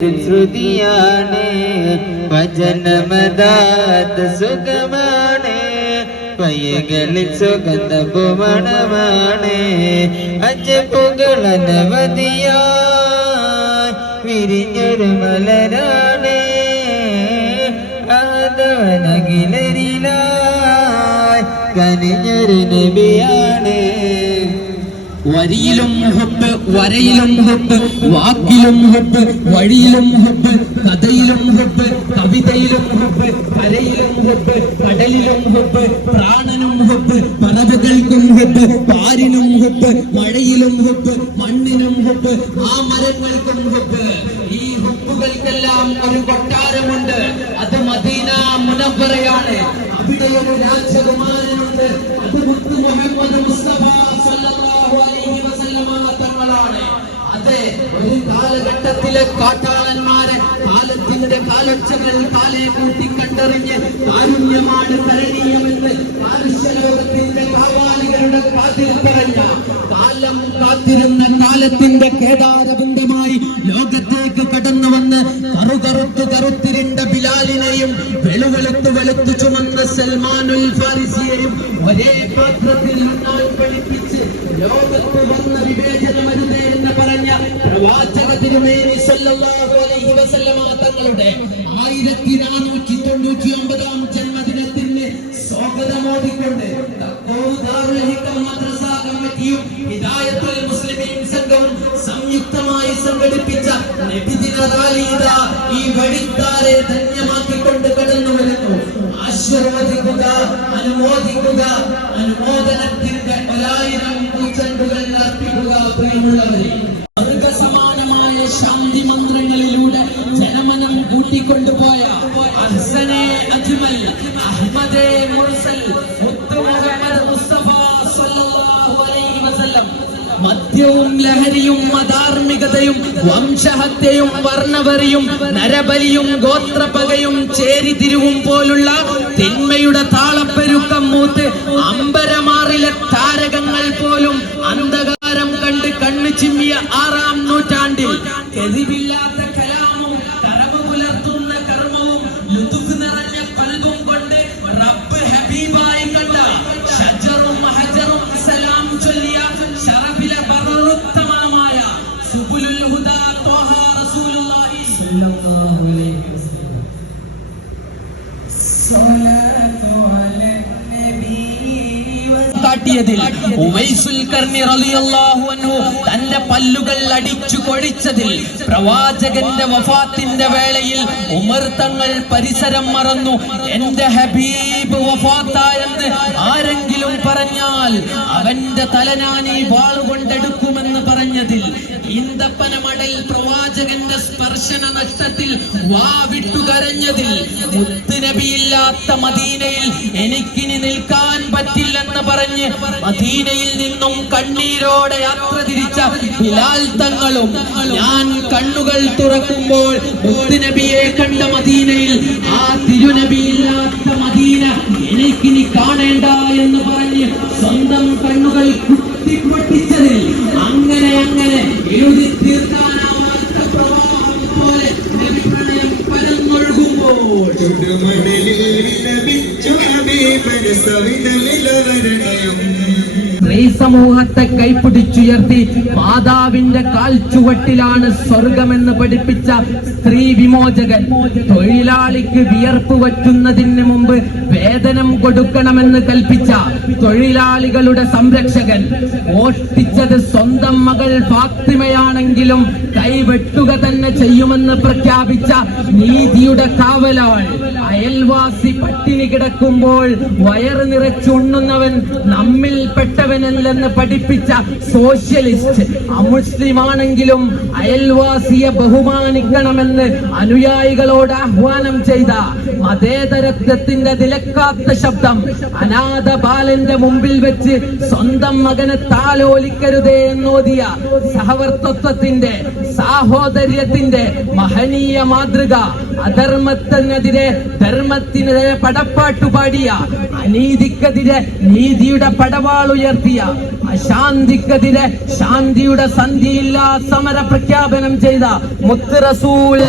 ശ്രുതിയാണ് വചനമദാത സുഖമാണ് പയ്യകളിൽ സുഗന്ധപുമണമാണ് അജപ്പുകൾ അനവധിയായി വിരിഞ്ഞൊരു മലരാണ് ആദവനകിലരിലായി കനിഞ്ഞൊരു നബിയാണ്. വരിയിലും ഹുബ്ബ്, വരയിലും ഹുബ്ബ്, വാക്കിലും ഹുബ്ബ്, വഴിയിലും ഹുബ്ബ്, കഥയിലും ഹുബ്ബ്, കവിതയിലും ഹുബ്ബ്, കരയിലും ഹുബ്ബ്, കടലിലും ഹുബ്ബ്, പ്രാണനും ഹുബ്ബ്, പറവകൾക്കും ഹുബ്ബ്, പാരിനും ഹുബ്ബ്, മഴയിലും ഹുബ്ബ്, മണ്ണിനും ഹുബ്ബ്, ആ മരങ്ങൾക്കും ഹുബ്ബ്. ഈ ഹുബ്ബുകൾക്കെല്ലാം ഒരു കൊട്ടാരമുണ്ട്, അത് മദീന മുനവ്വറയാണ്. അവിടെ ഒരു രാജകുമാരനുണ്ട്, അത് മുത്ത് മുഹമ്മദ് മുസ്തഫ തങ്ങളാണ്. അതെ, ഒരു കാലഘട്ടത്തിലെ കാട്ടാളന്മാരെ കാലത്തിന്റെ കാലൊച്ചകൾ കാലെ കൂട്ടി കണ്ടറിഞ്ഞ് കാരുണ്യമാണ് കരണീയമെന്ന് മനുഷ്യലോകത്തിന്റെ കാവാലികളുടെ കാതിൽ പറഞ്ഞ കാലം കാത്തിരുന്ന കാലത്തിന്റെ കേദാരബന്ധമായി ലോകത്തേക്ക് കടന്നു വന്ന് കറുത്തിരിണ്ട ബിലാലിനെയും വെളുത്തു ചുമന്ന സൽമാനുൽ ഫാരിസിയെയും ഒരേ പാത്രത്തിൽ ഉണ്ണാൻ പഠിപ്പിച്ച് ലോകത്ത് വന്ന വിവേചനമരുതേ എന്ന് പറഞ്ഞ പ്രവാചക തിരുമേനി സല്ലല്ലാഹു അലൈഹി വസല്ലമ തങ്ങളുടെ 1499 ജന്മദിനത്തിന് സ്വാഗതമോദിക്കൊണ്ട് ദാറുൽ ഹിക്മ മദ്രസ കമ്മിറ്റിയും ഹിദായത്തുൽ മുസ്ലിമീൻ സംഘവും സംയുക്തമായി സംഘടിപ്പിച്ച നബിദിന റാലി ഈ വഴിത്താരെ ധന്യമാക്കിക്കൊണ്ട് കടന്നു വരുന്നു. ആശീർവദിക്കുക, അനുമോദിക്കുക, അനുമോദനത്തിന്റെ 1000 പൂച്ചെണ്ടുകൾ അർപ്പിക്കുക. പ്രിയമുള്ളവരെ, സ്വർഗസമാനമായ ശാന്തി മന്ത്രങ്ങളിലൂടെ ജനമനം കൂട്ടിക്കൊണ്ടുപോയ അഹ്സനെ അജ്മൽ അഹ്മദെ മുർസൽ മുത്ത് മുഹമ്മദ് മുസ്തഫ സല്ലല്ലാഹു അലൈഹി വസല്ലം മദ്യവും ലഹരിയും അധാർമികതയും വംശഹത്യയും വർണ്ണവരിയും നരബലിയും ഗോത്രപകയും ചേരിതിരിവും പോലുള്ള തിന്മയുടെ താളപ്പെരുക്കം മൂത്ത് അമ്പരമാറിലെ താരകങ്ങൾ പോലും അന്ധകാരം കണ്ട് കണ്ണു ചിമ്മിയ 6-ാം നൂറ്റാണ്ടിൽ കെതിവില്ലാത്ത കലാമും കറവ് പുലർത്തുന്ന കർമ്മവും ലുതുഫ് നിറഞ്ഞ പലതും കൊണ്ട് റബ്ബ് ഹബീബായി കണ്ട ഷജറും ഹജറും സലാം ചൊല്ലിയ ശറഫിലെ ബററുത്തമമായ സുബുലുൽ ഹുദാ ത്വഹ റസൂലുള്ളാഹി സ്വല്ലല്ലാഹു അലൈഹി വസല്ലം സ്വലാത്തു അലന്നബി കാട്ടിയതിൽ ഉവൈസുൽ കർണി റളിയല്ലാഹു അൻഹു തന്റെ പല്ലുകൾ അടിച്ചു കൊഴിച്ചതിൽ പ്രവാചകന്റെ വഫാത്തിന്റെ വേളയിൽ ഉമർ തങ്ങൾ പരിസരം മറന്നു. എന്റെ ഹബീബ് വഫാത്തായെന്ന് ആരെങ്കിലും പറഞ്ഞാൽ അവന്റെ തല ഞാൻ ഈ വാളുകൊണ്ടെടുക്കുമെന്ന് പറഞ്ഞതിൽ ഈന്തപ്പന മടൽ പ്രവാചകന്റെ സ്പർശന നഷ്ടത്തിൽ വാവിട്ടു കരഞ്ഞതിൽ മുത്തുനബിയില്ലാത്ത മദീനയിൽ എനിക്കിനി നിൽക്കാൻ പറ്റില്ലെന്ന് പറഞ്ഞ് മദീനയിൽ നിന്നും കണ്ണീരോടെ യാത്ര തിരിച്ച ബിലാൽ തങ്ങളും ഞാൻ കണ്ണുകൾ തുറക്കുമ്പോൾ മുത്തുനബിയെ കണ്ട മദീനയിൽ ആ തിരുനബിയില്ലാത്ത മദീന എനിക്കിനി കാണേണ്ട എന്ന് പറഞ്ഞ് സ്വന്തം കണ്ണുകൾ കുത്തിപ്പൊട്ടിച്ചതിൽ അങ്ങനെ എഴുതി തീർക്കാനാവാത്ത പ്രവാഹം പോലെ നബി പ്രണയം പരന്നൊഴുകുമ്പോൾ സ്ത്രീ സമൂഹത്തെ കൈപിടിച്ചുയർത്തി മാതാവിന്റെ കാൽ ചുവട്ടിലാണ് സ്വർഗമെന്ന് പഠിപ്പിച്ച സ്ത്രീ വിമോചകൻ. തൊഴിലാളിക്ക് വിയർപ്പ് വറ്റുന്നതിന് മുമ്പ് വേതനം കൊടുക്കണമെന്ന് കൽപ്പിച്ച തൊഴിലാളികളുടെ സംരക്ഷകൻ. മോഷ്ടിച്ചത് സ്വന്തം മകൾ ഫാത്തിമയാണെങ്കിലും കൈവെട്ടുക തന്നെ ചെയ്യുമെന്ന് പ്രഖ്യാപിച്ച നീതിയുടെ കാവലാൾ. അയൽവാസി പട്ടിണി കിടക്കുമ്പോൾ വയറ് നിറച്ചുണ്ണുന്നവൻ നമ്മിൽ പെട്ടവനല്ലെന്ന് പഠിപ്പിച്ച സോഷ്യലിസ്റ്റ്. അമുസ്ലിമാണെങ്കിലും അയൽവാസിയെ ബഹുമാനിക്കണമെന്ന് അനുയായികളോട് ആഹ്വാനം ചെയ്ത മതേതരത്വത്തിന്റെ നിലക്കാത്ത ശബ്ദം. അനാഥ ബാലന്റെ മുമ്പിൽ വെച്ച് സ്വന്തം മകനെ താലോലിക്കരുതേ എന്നോദിയ സഹവർത്തത്വത്തിന്റെ സാഹോദര്യത്തിന്റെ മഹനീയ മാതൃക, അധർമ്മത്തിനെതിരെ ധർമ്മത്തിനെതിരെ പടപ്പാട്ടുപാടിയ, അനീതിക്കെതിരെ നീതിയുടെ പടവാളുയർത്തിയ, അശാന്തിക്കെതിരെ ശാന്തിയുടെ സന്ധിയില്ലാ സമര പ്രഖ്യാപനം ചെയ്ത മുത്ത് റസൂൽ